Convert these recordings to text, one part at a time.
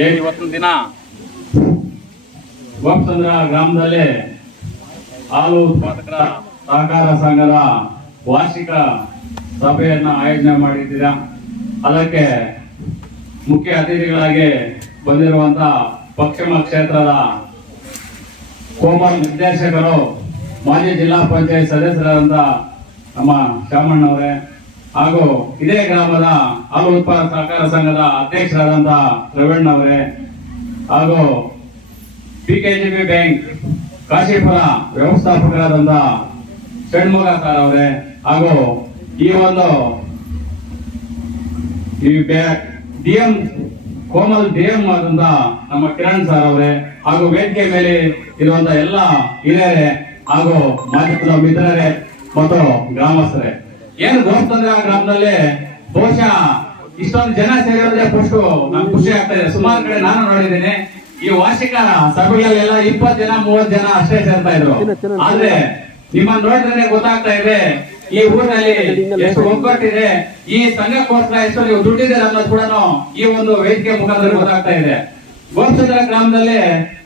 ಇವತ್ತಿನ ದಿನ ಗೋಪಚಂದ್ರ ಗ್ರಾಮದಲ್ಲಿ ಹಾಲು ಉತ್ಪಾದಕರ ಸಹಕಾರ ಸಂಘದ ವಾರ್ಷಿಕ ಸಭೆಯನ್ನ ಆಯೋಜನೆ ಮಾಡಿದ್ದೀರಾ. ಅದಕ್ಕೆ ಮುಖ್ಯ ಅತಿಥಿಗಳಾಗಿ ಬಂದಿರುವಂತಹ ಪಶ್ಚಿಮ ಕ್ಷೇತ್ರದ ಕೋಮಲ್ ನಿರ್ದೇಶಕರು, ಮಾಜಿ ಜಿಲ್ಲಾ ಪಂಚಾಯತ್ ಸದಸ್ಯರಾದಂತ ನಮ್ಮ ಶಾಮಣ್ಣವರೇ, ಹಾಗೂ ಇದೇ ಗ್ರಾಮದ ಹಾಲು ಉತ್ಪಾದಕ ಸಹಕಾರ ಸಂಘದ ಅಧ್ಯಕ್ಷರಾದಂತ ಪ್ರವೀಣ್ ಅವರೇ, ಹಾಗೂ PKGB ಬ್ಯಾಂಕ್ ಕಾಶಿಪುರ ವ್ಯವಸ್ಥಾಪಕರಾದಂತ ಷಣ್ಮುಗ ಸರ್ ಅವರೇ, ಹಾಗೂ ಈ ಡಿಎಂ ಕೋಮಲ್ ಡಿಎಂ ಆದಂತ ನಮ್ಮ ಕಿರಣ್ ಸರ್ ಅವರೇ, ಹಾಗೂ ವೇದಿಕೆ ಮೇಲೆ ಇರುವಂತ ಎಲ್ಲ ಹಿರಿಯರೇ ಹಾಗೂ ಮಾಧ್ಯಮದ ಮಿತ್ರರೇ ಮತ್ತು ಗ್ರಾಮಸ್ಥರೇ. ಏನು ಗೋಪಚಂದ್ರ ಗ್ರಾಮದಲ್ಲಿ ಬಹುಶಃ ಇಷ್ಟೊಂದು ಜನ ಸೇರಿರೋದೇ ಫಸ್ಟ್ ನಮ್ಗೆ ಖುಷಿ ಆಗ್ತಾ ಇದೆ. ಸುಮಾರು ಕಡೆ ನಾನು ನೋಡಿದ್ದೇನೆ, ಈ ವಾರ್ಷಿಕ ಸಭೆಗಳಲ್ಲೆಲ್ಲ 20 ಜನ 30 ಜನ ಅಷ್ಟೇ ಸೇರ್ತಾ ಇದ್ರು. ಆದ್ರೆ ನಿಮ್ಮನ್ನ ನೋಡಿದ್ರೆ ಗೊತ್ತಾಗ್ತಾ ಇದೆ ಈ ಊರಿನಲ್ಲಿ ಎಷ್ಟು ಒಗ್ಗಟ್ಟಿದೆ, ಈ ಸಂಘಕ್ಕೋಸ್ಕರ ಎಷ್ಟು ನೀವು ದುಡ್ಡಿದ್ದೀರ ಅನ್ನೋದು ಕೂಡ ಈ ಒಂದು ವೇದಿಕೆ ಮುಖಾಂತರ ಗೊತ್ತಾಗ್ತಾ ಇದೆ. ಗೋಪಚಂದ್ರ ಗ್ರಾಮದಲ್ಲಿ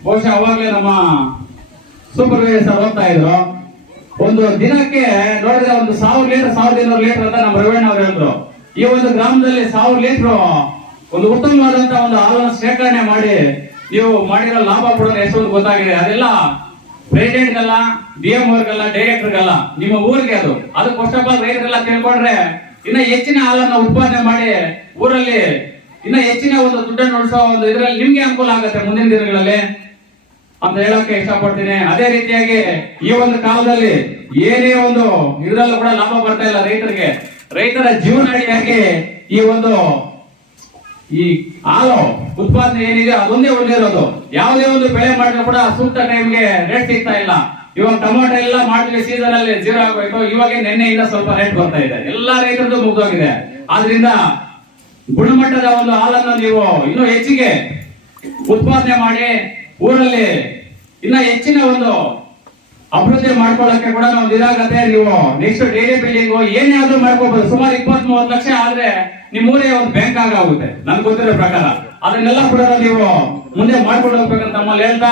ಬಹುಶಃ ಅವಾಗಲೇ ನಮ್ಮ ಸೂಪರ್ವೈಸರ್ ಹೋಗ್ತಾ ಇದ್ರು, ಒಂದು ದಿನಕ್ಕೆ ನೋಡಿದ್ರೆ ಒಂದು 1000 ಲೀಟರ್ 1200 ಲೀಟರ್ ಅಂತ ನಮ್ಮ ರವೀಣ್ ಅವರು ಹೇಳಿದ್ರು. ಈ ಒಂದು ಗ್ರಾಮದಲ್ಲಿ 1000 ಲೀಟರ್ ಒಂದು ಉತ್ತಮವಾದಂತ ಒಂದು ಹಾಲನ್ನು ಶೇಖರಣೆ ಮಾಡಿ ನೀವು ಮಾಡಿರೋ ಲಾಭ ಕೂಡ ಎಷ್ಟೊಂದು ಗೊತ್ತಾಗಿದೆ. ಅದೆಲ್ಲ ಪ್ರೆಸಿಡೆಂಟ್ಗಲ್ಲ, ಡಿಎಂ ಅವ್ರಿಗಲ್ಲ, ಡೈರೆಕ್ಟರ್ಗಲ್ಲ, ನಿಮ್ಮ ಊರಿಗೆ ಅದು ಫಸ್ಟ್ ಆಫ್ ಆಲ್ ರೈತರೆಲ್ಲ ತಿಳ್ಕೊಂಡ್ರೆ ಇನ್ನ ಹೆಚ್ಚಿನ ಹಾಲನ್ನ ಉತ್ಪಾದನೆ ಮಾಡಿ ಊರಲ್ಲಿ ಇನ್ನ ಹೆಚ್ಚಿನ ಒಂದು ದುಡ್ಡನ್ನು ಉಳಿಸೋ ಒಂದು ಇದರಲ್ಲಿ ನಿಮ್ಗೆ ಅನುಕೂಲ ಆಗುತ್ತೆ ಮುಂದಿನ ದಿನಗಳಲ್ಲಿ ಅಂತ ಹೇಳಕ್ಕೆ ಇಷ್ಟಪಡ್ತೀನಿ. ಅದೇ ರೀತಿಯಾಗಿ ಈ ಒಂದು ಕಾಲದಲ್ಲಿ ಏನೇ ಒಂದು ಇದರಲ್ಲೂ ಕೂಡ ಲಾಭ ಬರ್ತಾ ಇಲ್ಲ ರೈತರಿಗೆ. ರೈತರ ಜೀವನಾಡಿಯಾಗಿ ಈ ಹಾಲು ಉತ್ಪಾದನೆ ಏನಿದೆ ಅದೊಂದೇ ಉಳಿದಿರೋದು. ಯಾವುದೇ ಒಂದು ಬೆಳೆ ಮಾಡಿದ್ರು ಕೂಡ ಸೂಕ್ತ ಟೈಮ್ಗೆ ರೇಟ್ ಸಿಗ್ತಾ ಇಲ್ಲ. ಇವಾಗ ಟೊಮಾಟೊ ಎಲ್ಲ ಮಾಡಿದ್ರೆ ಸೀಸನ್ ಅಲ್ಲಿ 0 ಆಗೋಯ್ತು. ಇವಾಗ ನಿನ್ನೆಯಿಂದ ಸ್ವಲ್ಪ ರೇಟ್ ಬರ್ತಾ ಇದೆ, ಎಲ್ಲಾ ರೈತರದ್ದು ಮುಗ್ದೋಗಿದೆ. ಆದ್ರಿಂದ ಗುಣಮಟ್ಟದ ಒಂದು ಹಾಲನ್ನು ನೀವು ಇನ್ನೂ ಹೆಚ್ಚಿಗೆ ಉತ್ಪಾದನೆ ಮಾಡಿ ಊರಲ್ಲಿ ಇನ್ನ ಹೆಚ್ಚಿನ ಒಂದು ಅಭಿವೃದ್ಧಿ ಮಾಡ್ಕೊಳ್ಳಕ್ಕೆ ಕೂಡ ನಾವು ಇದಾಗತ್ತೆ. ನೀವು ನೆಕ್ಸ್ಟ್ ಡೈರಿ ಬಿಲ್ಡಿಂಗ್ ಏನೇ ಆದ್ರೂ ಮಾಡ್ಕೋಬಹುದು. ಸುಮಾರು 20-30 ಲಕ್ಷ ಆದ್ರೆ ನಿಮ್ಮೂರೇ ಒಂದು ಬ್ಯಾಂಕ್ ಆಗುತ್ತೆ ನನ್ಗೆ ಗೊತ್ತಿರೋ ಪ್ರಕಾರ. ಅದನ್ನೆಲ್ಲ ಕೂಡ ನೀವು ಮುಂದೆ ಮಾಡ್ಕೊಂಡು ಹೋಗ್ಬೇಕಂತ ನಮ್ಮಲ್ಲಿ ಹೇಳ್ತಾ,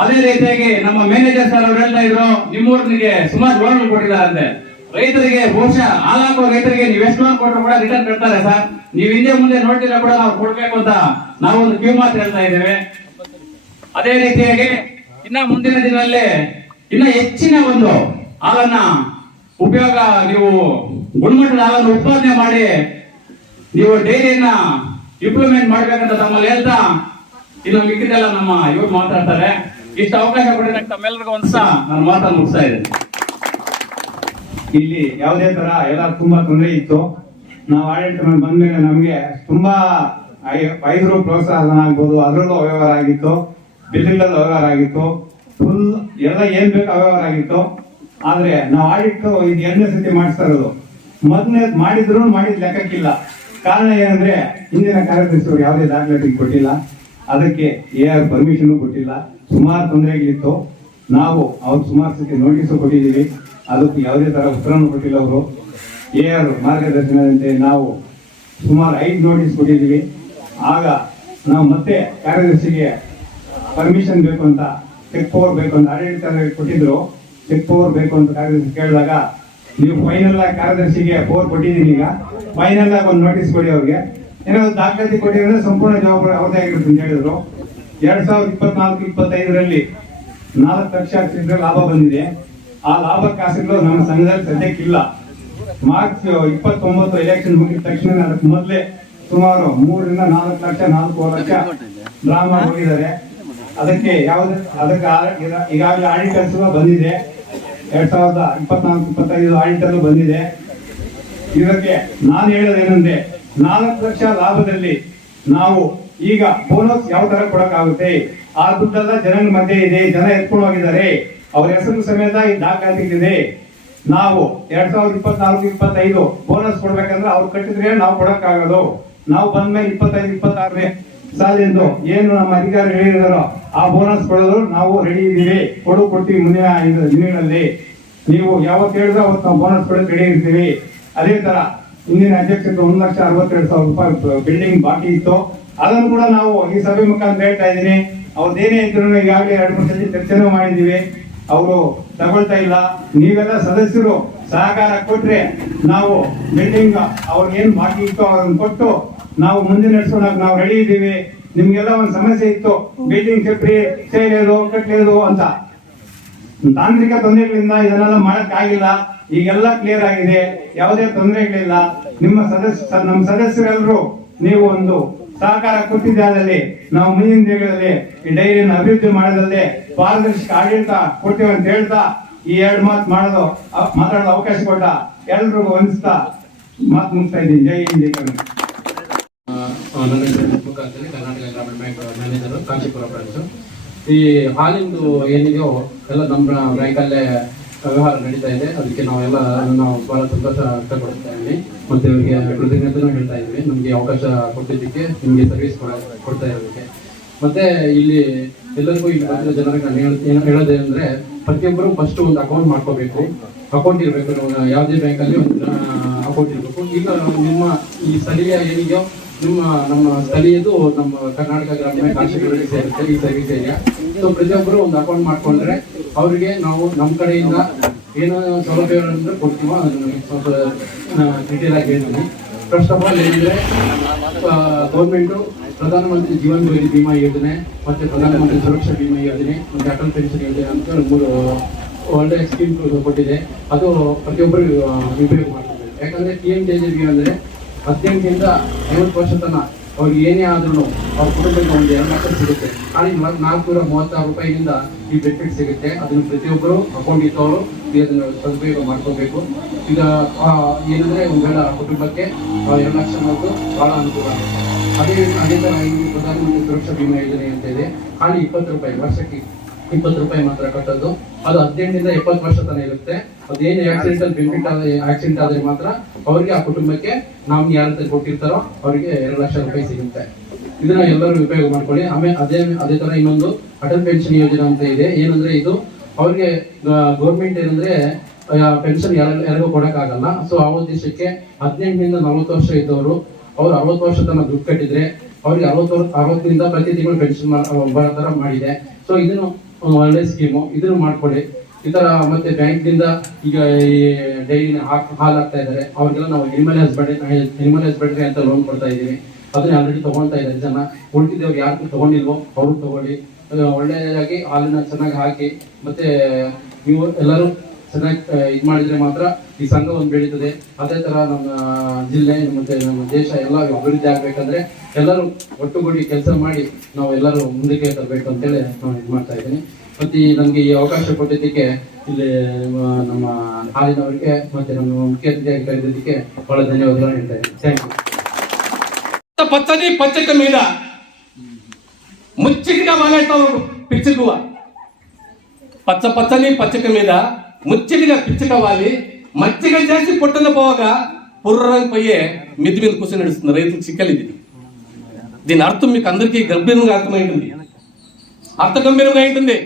ಅದೇ ರೀತಿಯಾಗಿ ನಮ್ಮ ಮ್ಯಾನೇಜರ್ ಸರ್ ಅವ್ರು ಹೇಳ್ತಾ ಇದ್ರು, ನಿಮ್ಮೂರಿಗೆ ಸುಮಾರು ಲೋನ್ ಕೊಟ್ಟಿದ್ದಾರಂತೆ ರೈತರಿಗೆ. ಬಹುಶಃ ಹಾಲಾಕೋ ರೈತರಿಗೆ ನೀವು ಎಷ್ಟು ಲೋನ್ ಕೊಟ್ಟರು ಕೂಡ ರಿಟರ್ನ್ ಕಟ್ತಾರೆ ಸರ್. ನೀವು ಹಿಂದೆ ಮುಂದೆ ನೋಡ್ತಿಲ್ಲ ಕೂಡ ನಾವು ಕೊಡ್ಬೇಕು ಅಂತ ನಾವು ಒಂದು ಕ್ಯೂ ಮಾತು ಹೇಳ್ತಾ ಇದ್ದೇವೆ. ಅದೇ ರೀತಿಯಾಗಿ ಇನ್ನ ಮುಂದಿನ ದಿನದಲ್ಲಿ ಇನ್ನ ಹೆಚ್ಚಿನ ಒಂದು ಹಾಲನ್ನ ಉಪಯೋಗ, ನೀವು ಗುಣಮಟ್ಟದ ಹಾಲನ್ನು ಉತ್ಪಾದನೆ ಮಾಡಿ ನೀವು ಡೈರಿಯನ್ನ ಇಂಪ್ಲಿಮೆಂಟ್ ಮಾಡ್ಬೇಕಂತ ತಮ್ಮಲ್ಲಿ ಹೇಳ್ತಾ, ಇನ್ನು ಮಿಕ್ಕಿದೆಲ್ಲ ನಮ್ಮ ಇವ್ರು ಮಾತಾಡ್ತಾರೆ. ಇಷ್ಟು ಅವಕಾಶ ಕೊಟ್ಟಿದ್ದಕ್ಕೆ ತಮ್ಮೆಲ್ಲರಿಗೂ ಒಂದ್ಸ ನಾನು ಮಾತನ್ನು ಮುಗಿಸ್ತಾ ಇದ್ದೇನೆ. ಇಲ್ಲಿ ಯಾವುದೇ ತರ ಎಲ್ಲ ತುಂಬಾ ತೊಂದರೆ ಇತ್ತು. ನಾವು ಆಡಳಿತ ಬಂದ್ಮೇಲೆ ನಮ್ಗೆ ತುಂಬಾ ಐದು ಪ್ರೋತ್ಸಾಹ ಆಗ್ಬೋದು, ಅದರಲ್ಲೂ ಅವ್ಯವಹಾರ ಆಗಿತ್ತು, ಬಿಲ್ಡಿಂಗಲ್ಲಿ ಅವ್ಯವಹಾರ ಆಗಿತ್ತು, ಫುಲ್ ಎಲ್ಲ ಏನ್ ಬೇಕು ಅವ್ಯವಹಾರ ಆಗಿತ್ತು. ಆದ್ರೆ ನಾವು ಆಡಿಟ್ಟು ಇದು 2ನೇ ಸತಿ ಮಾಡಿಸ್ತಾ ಇರೋದು. ಮೊದಲನೇ ಮಾಡಿದ್ರು ಮಾಡಿದ ಲೆಕ್ಕಕ್ಕಿಲ್ಲ. ಕಾರಣ ಏನಂದ್ರೆ ಹಿಂದಿನ ಕಾರ್ಯದರ್ಶಿಯವರು ಯಾವುದೇ ದಾಖಲಾತಿ ಕೊಟ್ಟಿಲ್ಲ, ಅದಕ್ಕೆ AR ಪರ್ಮಿಷನ್ ಕೊಟ್ಟಿಲ್ಲ, ಸುಮಾರು ತೊಂದರೆಗಳಿತ್ತು. ನಾವು ಅವ್ರು ಸುಮಾರು ಸತಿ ನೋಟಿಸ್ ಕೊಟ್ಟಿದ್ದೀವಿ, ಅದಕ್ಕೆ ಯಾವುದೇ ತರ ಉತ್ತರನೂ ಕೊಟ್ಟಿಲ್ಲ ಅವರು. AR ಮಾರ್ಗದರ್ಶನದಂತೆ ನಾವು ಸುಮಾರು 5 ನೋಟಿಸ್ ಕೊಟ್ಟಿದ್ದೀವಿ. ಆಗ ನಾವು ಮತ್ತೆ ಕಾರ್ಯದರ್ಶಿಗೆ ಪರ್ಮಿಷನ್ ಬೇಕು ಅಂತ, ಚೆಕ್ ಪವರ್ ಬೇಕು ಅಂತ ಆಡಳಿತ ಕೊಟ್ಟಿದ್ರು. ಚೆಕ್ ಪವರ್ ಬೇಕು ಅಂತ ಕಾರ್ಯದರ್ಶಿ ಕೇಳಿದಾಗ, ನೀವು ಫೈನಲ್ ಆಗಿ ಕಾರ್ಯದರ್ಶಿಗೆ ಪವರ್ ಕೊಟ್ಟಿದ್ದೀನಿ, ಈಗ ಫೈನಲ್ ಆಗಿ ಒಂದು ನೋಟಿಸ್ ಕೊಡಿ ಅವ್ರಿಗೆ, ಏನಾದ್ರು ದಾಖಲಾತಿ ಕೊಟ್ಟಿದ್ರೆ ಸಂಪೂರ್ಣ ಜವಾಬ್ದಾರಿ ಅವ್ರದೇ ಆಗಿರುತ್ತೆ ಅಂತ ಹೇಳಿದ್ರು. 2024-25ರಲ್ಲಿ 4 ಲಕ್ಷ ಚಿಲ್ಲರೆ ಲಾಭ ಬಂದಿದೆ. ಆ ಲಾಭ ಕಾಸುಗಳು ನಮ್ಮ ಸಂಘದಲ್ಲಿ ಸದ್ಯಕ್ಕಿಲ್ಲ. ಮಾರ್ಚ್ 29 ಎಲೆಕ್ಷನ್ ಮುಗಿದ ತಕ್ಷಣ ಅದಕ್ಕೆ ಮೊದಲೇ ಸುಮಾರು 3-4 ಲಕ್ಷ 4 ಲಕ್ಷ ಡ್ರಾ ಮಾಡಿ ಹೋಗಿದ್ದಾರೆ. ಅದಕ್ಕೆ ಈಗಾಗಲೇ ಆಡಿಟರ್ಸ್ ಬಂದಿದೆ. 2024-25 ಆಡಿಟರ್ ಬಂದಿದೆ. ಇದಕ್ಕೆ ನಾನು ಹೇಳೋದೇನೆಂದ್ರೆ, 4 ಲಕ್ಷ ಲಾಭದಲ್ಲಿ ನಾವು ಈಗ ಬೋನಸ್ ಯಾವ ತರ ಕೊಡಕ್ಕಾಗುತ್ತೆ? ಆ ದುಡ್ಡೆಲ್ಲ ಜನರ ಮಧ್ಯೆ ಇದೆ, ಜನ ಎತ್ಕೊಂಡು ಹೋಗಿದ್ದಾರೆ, ಅವ್ರ ಹೆಸರು ಸಮೇತ ಈ ದಾಖಲಾತಿಗಿದೆ. ನಾವು 2024-25 ಬೋನಸ್ ಕೊಡ್ಬೇಕಂದ್ರೆ ಅವ್ರು ಕಟ್ಟಿದ್ರೆ ನಾವು ಕೊಡಕ್ಕಾಗೋದು. ನಾವು ಬಂದ್ಮೇಲೆ 25-26ನೇ ಸಾಲಿಂದು ಏನು ನಮ್ಮ ಅಧಿಕಾರಿ ಹೇಳಿದಾರೋ ಆ ಬೋನಸ್ ಕೊಡೋದು ನಾವು ರೆಡಿ ಇದೀವಿ, ಕೊಡ್ತೀವಿ ಮುಂದಿನ ದಿನಗಳಲ್ಲಿ. ನೀವು ಯಾವತ್ತು ಹೇಳಿದ್ರೆ ಅವತ್ತು ನಾವು ಬೋನಸ್ ಕೊಡೋಕೆ ರೆಡಿ ಇರ್ತೀವಿ. ಅದೇ ತರ ಹಿಂದಿನ ಅಧ್ಯಕ್ಷಕ್ಕೆ 1,62,200 ರೂಪಾಯಿ ಬಿಲ್ಡಿಂಗ್ ಬಾಕಿ ಇತ್ತು, ಅದನ್ನು ಕೂಡ ನಾವು ಈ ಸಭೆ ಮುಖಾಂತರ ಹೇಳ್ತಾ ಇದ್ದೀನಿ. ಅವ್ರದ್ದೇನೇ ಇದ್ರು ಈಗಾಗಲೇ 2-3 ಸಲ ಚರ್ಚೆನೂ ಮಾಡಿದ್ದೀವಿ. ಅವರು ತಗೊಳ್ತಾ ಇಲ್ಲ. ನೀವೆಲ್ಲ ಸದಸ್ಯರು ಸಹಕಾರ ಕೊಟ್ರೆ ನಾವು ಬಿಲ್ಡಿಂಗ್ ಅವ್ರಿಗೆ ಏನ್ ಬಾಕಿ ಇತ್ತು ಅದನ್ನು ಕೊಟ್ಟು ನಾವು ಮುಂದೆ ನಡೆಸೋಣಕ್ಕೆ ನಾವು ರೆಡಿ ಇದ್ದೀವಿ. ನಿಮ್ಗೆಲ್ಲ ಒಂದು ಸಮಸ್ಯೆ ಇತ್ತು, ಬಿಲ್ಡಿಂಗ್ ಸೇರೋದು ಕಟ್ಟೋದು ಅಂತ, ತಾಂತ್ರಿಕ ತೊಂದರೆಗಳಿಂದ ಇದನ್ನೆಲ್ಲ ಮಾಡಕ್ಕಾಗಿಲ್ಲ. ಈಗೆಲ್ಲ ಕ್ಲಿಯರ್ ಆಗಿದೆ, ಯಾವುದೇ ತೊಂದರೆಗಳಿಲ್ಲ. ನಮ್ಮ ಸದಸ್ಯರೆಲ್ಲರೂ ನೀವು ಒಂದು ಸಹಕಾರ ಕೊಟ್ಟಿದ್ದಾದಲ್ಲಿ ನಾವು ಮುಂದಿನ ದಿನಗಳಲ್ಲಿ ಈ ಡೈರಿಯನ್ನು ಅಭಿವೃದ್ಧಿ ಮಾಡೋದಲ್ಲದೆ ಪಾರದರ್ಶಕ ಆಡಳಿತ ಕೊಡ್ತೇವೆ ಅಂತ ಹೇಳ್ತಾ ಈ 2 ಮಾತು ಮಾತಾಡೋ ಅವಕಾಶ ಕೊಟ್ಟ ಎಲ್ರಿಗೂ ವಂದಿಸ್ತಾ ಮಾತು ಮುಗಿಸ್ತಾ ಇದ್ದೀನಿ. ಜೈ ಹಿಂದ್, ಜೈ ಕರ್ನಾಟಕ. ನನ್ನ ಹೆಸರು ಮುಖಾಂತರ ಕರ್ನಾಟಕ ಗ್ರಾಮೀಣ ಬ್ಯಾಂಕ್ ಮ್ಯಾನೇಜರ್, ಕಾಂಚೀಪುರ ಬ್ರಾಂಚ್. ಈ ಹಾಲಿಂದು ಏನಿದೆಯೋ ಎಲ್ಲ ನಮ್ಮ ಬ್ಯಾಂಕಲ್ಲೇ ವ್ಯವಹಾರ ನಡೀತಾ ಇದೆ. ಅದಕ್ಕೆ ನಾವು ಬಹಳ ಸಂತೋಷ ವ್ಯಕ್ತಪಡಿಸ್ತಾ ಇದ್ದೀವಿ. ಮತ್ತೆ ಇವರಿಗೆ ಕೃತಜ್ಞತೆನೂ ಹೇಳ್ತಾ ಇದ್ವಿ, ನಮಗೆ ಅವಕಾಶ ಕೊಟ್ಟಿದ್ದಕ್ಕೆ, ನಿಮಗೆ ಸರ್ವಿಸ್ ಕೊಡ್ತಾ ಇರೋದಕ್ಕೆ. ಮತ್ತೆ ಇಲ್ಲಿ ಎಲ್ಲರಿಗೂ ಇಲ್ಲಿ ಬಂದಿರೋ ಜನರಿಗೆ ನಾನು ಹೇಳೋದೇನೆಂದ್ರೆ, ಪ್ರತಿಯೊಬ್ಬರು ಫಸ್ಟ್ ಒಂದು ಅಕೌಂಟ್ ಮಾಡ್ಕೋಬೇಕು. ಅಕೌಂಟ್ ಇರಬೇಕು, ಯಾವುದೇ ಬ್ಯಾಂಕಲ್ಲಿ ಒಂದು ಅಕೌಂಟ್ ಇರಬೇಕು. ಈಗ ನಿಮ್ಮ ಈ ಸ್ಥಳೀಯ ಏನಿದೆಯೋ ನಮ್ಮ ಸ್ಥಳೀಯದು ನಮ್ಮ ಕರ್ನಾಟಕ ಗ್ರಾಮೀಣ ಕಾಂಚೀಪುರಕ್ಕೆ ಸೇರುತ್ತೆ ಈ ಸರ್ವಿಸ್ ಏರಿಯಾ. ಸೊ ಪ್ರತಿಯೊಬ್ಬರು ಒಂದು ಅಕೌಂಟ್ ಮಾಡ್ಕೊಂಡ್ರೆ ಅವರಿಗೆ ನಾವು ನಮ್ಮ ಕಡೆಯಿಂದ ಏನೋ ಸೌಲಭ್ಯಗಳನ್ನು ಕೊಡ್ತೀವೋ ಅದನ್ನು ಸ್ವಲ್ಪ ಡೀಟೇಲ್ ಆಗಿ ಹೇಳ್ತೀನಿ. ಫಸ್ಟ್ ಆಫ್ ಆಲ್ ಏನಂದ್ರೆ, ಗೌರ್ಮೆಂಟು ಪ್ರಧಾನಮಂತ್ರಿ ಜೀವನ್ ಜ್ಯೋತಿ ಬಿಮಾ ಯೋಜನೆ, ಮತ್ತೆ ಪ್ರಧಾನಮಂತ್ರಿ ಸುರಕ್ಷಾ ಬಿಮಾ ಯೋಜನೆ, ಮತ್ತೆ ಅಟಲ್ ಪೆನ್ಷನ್ ಯೋಜನೆ ಅಂತ 3 ಒಳ್ಳೆ ಸ್ಕೀಮ್ ಕೊಟ್ಟಿದೆ. ಅದು ಪ್ರತಿಯೊಬ್ಬರು ಉಪಯೋಗ ಮಾಡ್ತಾರೆ. ಯಾಕಂದ್ರೆ PMJJBY ಅಂದ್ರೆ 18ರಿಂದ 50 ವರ್ಷ ತನಕ ಅವ್ರಿಗೆ ಏನೇ ಆದ್ರೂ ಅವ್ರ ಕುಟುಂಬಕ್ಕೆ ಒಂದು 2 ಲಕ್ಷ ಸಿಗುತ್ತೆ. ಖಾಲಿ 436 ರೂಪಾಯಿನಿಂದ ಈ ಬೆನಿಫಿಟ್ ಸಿಗುತ್ತೆ. ಅದನ್ನು ಪ್ರತಿಯೊಬ್ಬರು ಅಕೌಂಟ್ ಇದ್ದವರು ಅದನ್ನು ಸದುಪಯೋಗ ಮಾಡ್ಕೋಬೇಕು. ಈಗ ಏನಂದ್ರೆ ಒಂದು ವೇಳೆ ಕುಟುಂಬಕ್ಕೆ 2 ಲಕ್ಷ ಅನ್ನೋದು ಬಹಳ ಅನುಕೂಲ ಆಗುತ್ತೆ. ಅದೇ ತರ ಇಲ್ಲಿ ಪ್ರಧಾನಮಂತ್ರಿ ಸುರಕ್ಷಾ ಬಿಮಾ ಯೋಜನೆ ಅಂತ ಇದೆ. ಖಾಲಿ 20 ರೂಪಾಯಿ, ವರ್ಷಕ್ಕೆ 20 ರೂಪಾಯಿ ಮಾತ್ರ ಕಟ್ಟೋದು. ಅದು 18ರಿಂದ 70 ವರ್ಷ ತನಕ ಇರುತ್ತೆ. ಅದೇನು ಆಕ್ಸಿಡೆಂಟ್ ಆದ್ರೆ ಮಾತ್ರ ಅವರಿಗೆ, ಆ ಕುಟುಂಬಕ್ಕೆ ನಾಮಿನಿ ಯಾರಂತ ಕೊಟ್ಟಿರ್ತಾರೋ ಅವರಿಗೆ 2 ಲಕ್ಷ ರೂಪಾಯಿ ಸಿಗುತ್ತೆ. ಇದನ್ನ ಎಲ್ಲರೂ ಉಪಯೋಗ ಮಾಡ್ಕೊಳ್ಳಿ. ಆಮೇಲೆ ಅದೇ ತರ ಇನ್ನೊಂದು ಅಟಲ್ ಪೆನ್ಷನ್ ಯೋಜನೆ ಅಂತ ಇದೆ. ಏನಂದ್ರೆ ಇದು ಅವ್ರಿಗೆ ಗೌರ್ಮೆಂಟ್ ಏನಂದ್ರೆ ಪೆನ್ಷನ್ ಯಾರಿಗೂ ಕೊಡಕ್ಕಾಗಲ್ಲ. ಸೊ ಆ ಉದ್ದೇಶಕ್ಕೆ 18ರಿಂದ 40 ವರ್ಷ ಇದ್ದವರು ಅವ್ರು 60 ವರ್ಷ ತನಕ ದುಡ್ಡು ಕಟ್ಟಿದ್ರೆ ಅವ್ರಿಗೆ 60ರಿಂದ ಪ್ರತಿ ತಿಂಗಳು ಪೆನ್ಷನ್ ಬರೋ ತರ ಮಾಡಿದೆ. ಸೊ ಇದನ್ನು ಒಳ್ಳೆ ಸ್ಕೀಮು, ಇದನ್ನು ಮಾಡ್ಕೊಳ್ಳಿ. ಈ ತರ ಮತ್ತೆ ಬ್ಯಾಂಕ್ನಿಂದ ಈಗ ಈ ಡೈರಿನ ಹಾಲು ಹಾಕ್ತಾ ಇದ್ದಾರೆ, ಅವ್ರಿಗೆಲ್ಲ ನಾವು ಅನಿಮಲ್ ಹಸ್ಬೆಂಡ್ರಿ ಅಂತ ಲೋನ್ ಕೊಡ್ತಾ ಇದೀವಿ. ಅದನ್ನ ಆಲ್ರೆಡಿ ತಗೊಳ್ತಾ ಇದ್ದಾರೆ ಜನ. ಉಳಿದಿದ್ದವ್ರು ಯಾರು ತಗೊಂಡಿಲ್ವೋ ಅವರು ತಗೊಳ್ಳಿ. ಒಳ್ಳೆಯದಾಗಿ ಹಾಲನ್ನ ಚೆನ್ನಾಗಿ ಹಾಕಿ, ಮತ್ತೆ ನೀವು ಎಲ್ಲರೂ ಚೆನ್ನಾಗಿ ಇದು ಮಾಡಿದ್ರೆ ಮಾತ್ರ ಈ ಸಂಘ ಒಂದು ಬೆಳೀತದೆ. ಅದೇ ತರ ನಮ್ಮ ಜಿಲ್ಲೆ ಮತ್ತೆ ನಮ್ಮ ದೇಶ ಎಲ್ಲ ಅಭಿವೃದ್ಧಿ ಆಗ್ಬೇಕಂದ್ರೆ ಎಲ್ಲರೂ ಒಟ್ಟುಗೂಡಿ ಕೆಲಸ ಮಾಡಿ ನಾವು ಎಲ್ಲರೂ ಮುಂದಕ್ಕೆ ತರಬೇಕು ಅಂತೇಳಿ ನಾನು ಇದು ಮಾಡ್ತಾ ಇದ್ದೀನಿ. ಮತ್ತೆ ನಮ್ಗೆ ಈ ಅವಕಾಶ ಕೊಟ್ಟಿದ್ದಕ್ಕೆ ಇಲ್ಲಿ ನಮ್ಮ ಹಾಲಿನವರಿಗೆ ಮತ್ತೆ ನಮ್ಮ ಮುಖ್ಯ ಅತಿಥಿಯಾಗಿ ಕರೆದಿದ್ದಕ್ಕೆ ಬಹಳ ಧನ್ಯವಾದಗಳು ಹೇಳ್ತಾ ಇದ್ದೀನಿ. Thank you. పచ్చని పచ్చక మీద ముచ్చిటిగా మాట్లాడతావు పిచ్చుకువ. పచ్చని పచ్చక మీద ముచ్చిటిగా పిచ్చుక వాలి మచ్చిగా చేసి పొట్టున పోవగా పుర్రని పోయే మిద్ది మీద కూర్చొని నడుస్తుంది. రైతులకు చిక్కలు ఇది. దీని అర్థం మీకు అందరికీ గంభీరంగా అర్థమైంటుంది, ಅರ್ಥಗಂಭೀರವಾಗಿ ఉంటుంది.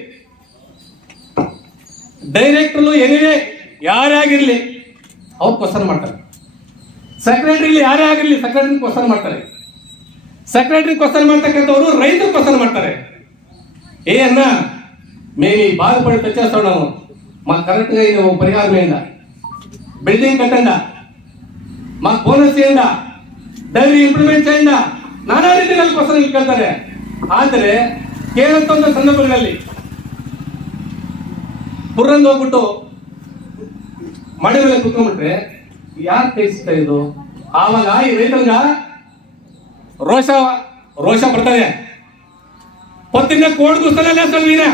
ಡೈರೆಕ್ಟರ್ಲು ಏನಿದೆ ಯಾರೇ ಆಗಿರಲಿ ಅವ್ರು ಕ್ವಶನ್ ಮಾಡ್ತಾರೆ. ಸೆಕ್ರೆಟರಿಲಿ ಯಾರೇ ಆಗಿರಲಿ ಸೆಕ್ರೆಟರಿ ಕ್ವಶನ್ ಮಾಡ್ತಾರೆ. సెక్రటరీ క్వశ్చన్ ಮಾಡ್ತಕ್ಕಂಥವ್ರು ರೈತರು ಕ್ವಶನ್ ಮಾಡ್ತಾರೆ. ఏ అన్న మేము ఈ బాధపడి తెచ్చేస్తున్నాము, మాకు కరెక్ట్గా ఇది పరిహారం ఏందా, బిల్డింగ్ కట్టండా, మాకు ಬೋನಸ್ చేయండా, ಡೈರಿ ಇಂಪ್ಲಿಮೆಂಟ್ చేయండా, ನಾನಾ ರೀತಿಯಲ್ಲಿ ಕ್ವಶನ್ ಕೇಳ್ತಾರೆ. ಆದರೆ ಕೇಳಂತ ಸಂದರ್ಭಗಳಲ್ಲಿ ಪುರಂದ್ ಹೋಗ್ಬಿಟ್ಟು ಮಳೆ ಮೇಲೆ ಕುತ್ಕೊಂಡ್ಬಿಟ್ರೆ ಯಾರು ಕೈಸ್ತಾ ಇದು? ಆವಾಗ ಈ ರೈತಂಗ ರೋಷ ಬರ್ತದೆ. పొద్దున్న కోడి గుస్తనే లేస్తాడు ఈయన.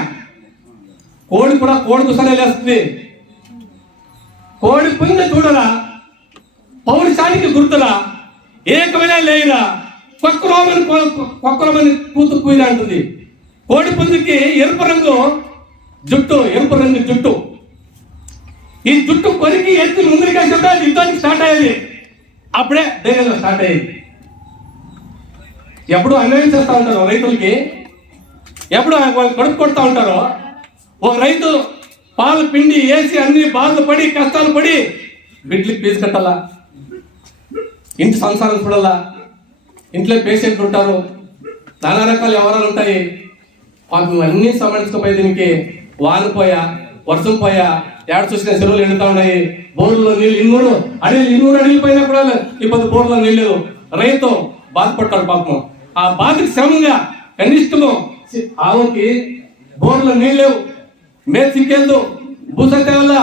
కోడి కూడా కోడి గుస్తనే లేస్తుంది. కోడి పుంజ చూడరా, పౌరుషానికి గుర్తురా, ఏకమైన లేరా, కొక్కరోమని కూతురు కూయిరా అంటుంది. కోడి పుంజుకి ఎరుపు రంగు జుట్టు. ఈ జుట్టు కొరికి ఎత్తి ముందుగా చెప్తే యుద్ధానికి స్టార్ట్ అయ్యేది. అప్పుడే ధైర్యంగా స్టార్ట్ అయ్యేది. ఎప్పుడు అన్యాయం చేస్తూ ఉంటారు రైతులకి, ఎప్పుడు వాళ్ళు కడుపు కొడుతూ ఉంటారో. ఒక రైతు పాలు పిండి వేసి అన్ని బాధలు పడి కష్టాలు పడి బిడ్డలకి ఫీజు కట్టాలా, ఇంటి సంసారం చూడాలా, ఇంట్లో పేషెంట్లు ఉంటారు, నానా రకాల వ్యవహారాలు ఉంటాయి. పాపం అన్ని సంబంధించుకుపోయి దీనికి వాన పోయా, వర్షం పోయా, ఏడ చూసిన చెరువులు ఎండుతా ఉన్నాయి. బోర్లలో నీళ్ళు ఇన్నూరు అడిగి పోయినా కూడా ఇప్పుడు బోర్లో నీళ్ళు రైతు బాధపడతాడు పాపం. ఆ బాధకు శ్రమంగా కనిష్టము ఆవుకి బోర్లో నీళ్ళు లేవు, మేసికెళ్దు, భూసత్తే వల్ల,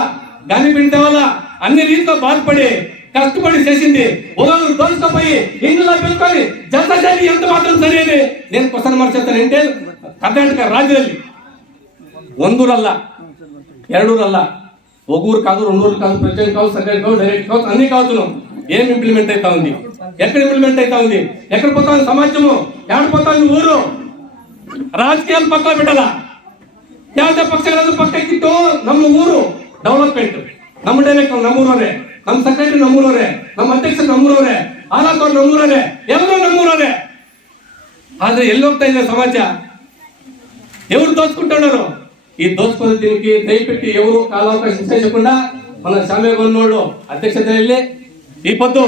గాని పిండి వల్ల అన్ని రీతిలో బాధపడి కష్టపడి చేసింది. ఉదయం దోచుకపోయి ఇందులో పెట్టుకొని జనతా శైలి ఎంత మాత్రం సరైనది నేను క్వశ్చన్ మార్చేస్తానంటే కర్ణాటక రాజ్యದಲ್ಲಿ ಒಂದೂರಲ್ಲ ಎರಡೂರಲ್ಲ ಒಗೂರು కాదు 2 ఊర్లు కాదు ప్రెసిడెంట్ కాదు సెక్రటరీ కాదు డైరెక్టర్ కాదు అన్ని కాదు ఏం ఇంప్లిమెంట్ అవుతా ఉంది, ఎక్కడ ఇంప్లిమెంట్ అవుతా ఉంది, ఎక్కడ పోతా ఉంది సమాజము, ఎక్కడ పోతా ఉంది ఊరు. రాజకీయాలు పక్కన పెట్టాల, ಯಾವುದೇ ಪಕ್ಷಗಳನ್ನು ಪಕ್ಕಕ್ಕಿಟ್ಟು ನಮ್ಮ ಊರು ಡೆವಲಪ್ಮೆಂಟ್, ನಮ್ಮ ಡೈರೆಕ್ಟರ್ ನಮ್ಮೂರವರೇ, ನಮ್ಮ ಸೆಕ್ರೆಟರಿ ನಮ್ಮೂರವರೇ, ನಮ್ಮ ಅಧ್ಯಕ್ಷರು ನಮ್ಮೂರವರೇ, ಆಲಾಕವ್ರು ನಮ್ಮೂರವರೇ, ಎಲ್ಲರೂ ನಮ್ಮೂರವರೇ. ಆದ್ರೆ ಎಲ್ಲಿ ಹೋಗ್ತಾ ಇದೆ ಸಮಾಜ? ఎవరు దోచుకుంటున్నారు? ఈ దోచుకునే దీనికి దయపెట్టి ఎవరు కాలావకాశం చేయకుండా మన శామ్యగొన్నోళ్ళు అధ్యక్షతಯಲ್ಲಿ ఈ పొద్దు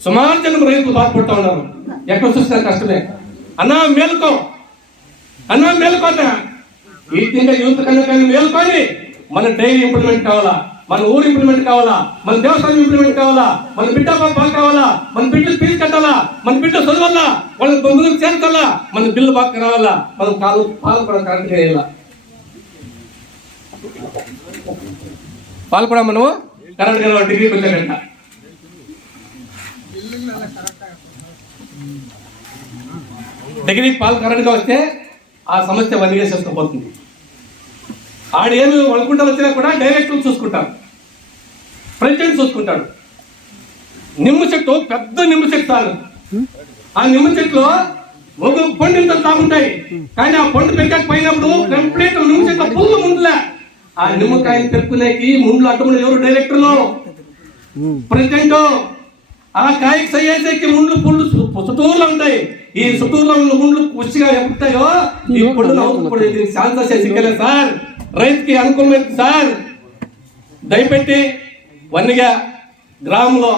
సుమారు జనం రైతులు బాధపడుతూ ఉన్నారు. ఎక్కడ చూసినా కష్టమే. అన్నా మేలుకో ఈ తింగా యూత్ కన్నా మేలుకొని మన డైరీ ఇంప్లిమెంట్ కావాలా, మన ఊరు ఇంప్లిమెంట్ కావాలా, మన దేవస్థానం ఇంప్లిమెంట్ కావాలా, మన బిడ్డ బాగా కావాలా, మన బిడ్డలు ఫీజు కట్టాలా, మన బిడ్డ చదవాలా, వాళ్ళని ముందుకు చేర్చాలా, మన బిల్లు బాగా రావాలా, మనం పాలు కూడా కరెక్ట్ చేయాలా. పాలు కూడా మనం కరెక్ట్ గా డిగ్రీ వచ్చాకంట. డిగ్రీ పాలు కరెక్ట్ గా వస్తే ఆ సమస్య వదిలేసేసుకోబోతుంది. ఆడేమి వణుకుంటా వచ్చినా కూడా డైరెక్టర్ చూసుకుంటారు, ప్రెసిడెంట్ చూసుకుంటాడు. నిమ్మ చెట్టు పెద్ద నిమ్మ చెట్టు చాలు. ఆ నిమ్మ చెట్టులో ఒక పండు ఇంత తాగుంటాయి, కానీ ఆ పండు పెట్టకపోయినప్పుడు కంప్లీట్ నిమ్మ చెట్టు ఫుల్ ముందులే. ఆ నిమ్మకాయలు పెట్టుకునేకి ముండ్లు అడ్డములు ఎవరు? డైరెక్టర్లు, ప్రెసిడెంట్. ఆ కాయకి సయ్యేసేకి ముండ్లు పుళ్ళు చుట్టూరులో ఉంటాయి. ఈ చుట్టూరులో ఉన్న ముండ్లు పుష్టిగా ఎప్పుడుతాయో ఈ పండు నవ్వుతుంది. శాంత సిగ్గలే సార్, రైతుకి అనుకూలమైంది సార్. దయపెట్టి వన్నిగా గ్రామంలో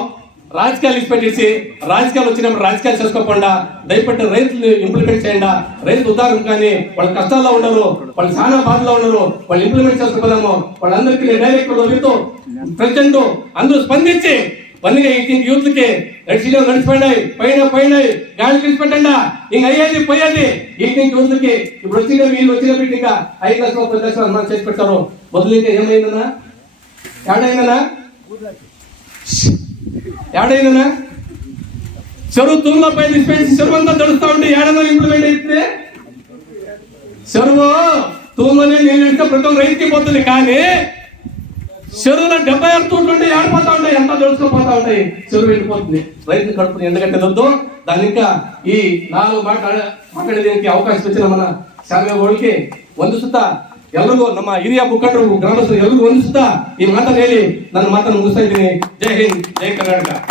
రాజకీయాలు ఇచ్చిపెట్టేసి రాజకీయాలు వచ్చినప్పుడు రాజకీయాలు చేసుకోకుండా దయపెట్టి రైతులు ఇంప్లిమెంట్ చేయండి. రైతు ఉదాహరణ కానీ వాళ్ళు కష్టాల్లో ఉండరు, వాళ్ళు చాలా బాధలో ఉండరు, వాళ్ళు ఇంప్లిమెంట్ చేసుకోదాము. వాళ్ళందరికీ డైరెక్టర్ వీరితో ప్రెసిడెంట్ అందరూ స్పందించి వన్నిగా యూత్కి రెడ్సీలో నడిచిపోయినాయి, పైన గాలి పిలిచిపెట్టండి. ఇంక అయ్యేది పోయేది ఈ యూత్కి. ఇప్పుడు వచ్చిన వీళ్ళు వచ్చిన బిడ్డ ఇంకా 5 లక్షలు 10 లక్షలు అనుమానం చేసి పెట్టారు. మొదలు ఇంకా ఏమైందన్నా? ఏడైందనా? చెరువు తూములో పై తీసుకెళ్ళి చెరువు అంతా తడుస్తా ఉంటే ఏడన్నా ఇంప్లిమెంట్ అయితే చెరువు తూములోనే నీళ్ళు ఇస్తే ప్రతి రైతుకి పోతుంది. కానీ చెరువులో 76 తూట్లు ఉంటే ఏడిపోతా ఉంటాయి, ఎంత దొడుచుకోపోతా ఉంటాయి, చెరువు ఎండిపోతుంది, రైతులు కడుపుతుంది. ఎందుకంటే దొద్దు దాని ఇంకా ఈ 4 మాట్లాడేదానికి అవకాశం ఇచ్చిన మన ಶಾಲೆಗಳಿಗೆ ವಂದಿಸುತ್ತಾ ಎಲ್ಲರಿಗೂ ನಮ್ಮ ಹಿರಿಯ ಮುಖಂಡರು ಗ್ರಾಮಸ್ಥರು ಎಲ್ಲರಿಗೂ ವಂದಿಸುತ್ತಾ ಈ ಮಾತನ್ನು ಹೇಳಿ ನನ್ನ ಮಾತನ್ನು ಮುಗಿಸ್ತಾ ಇದ್ದೀನಿ. ಜೈ ಹಿಂದ್, ಜೈ ಕರ್ನಾಟಕ.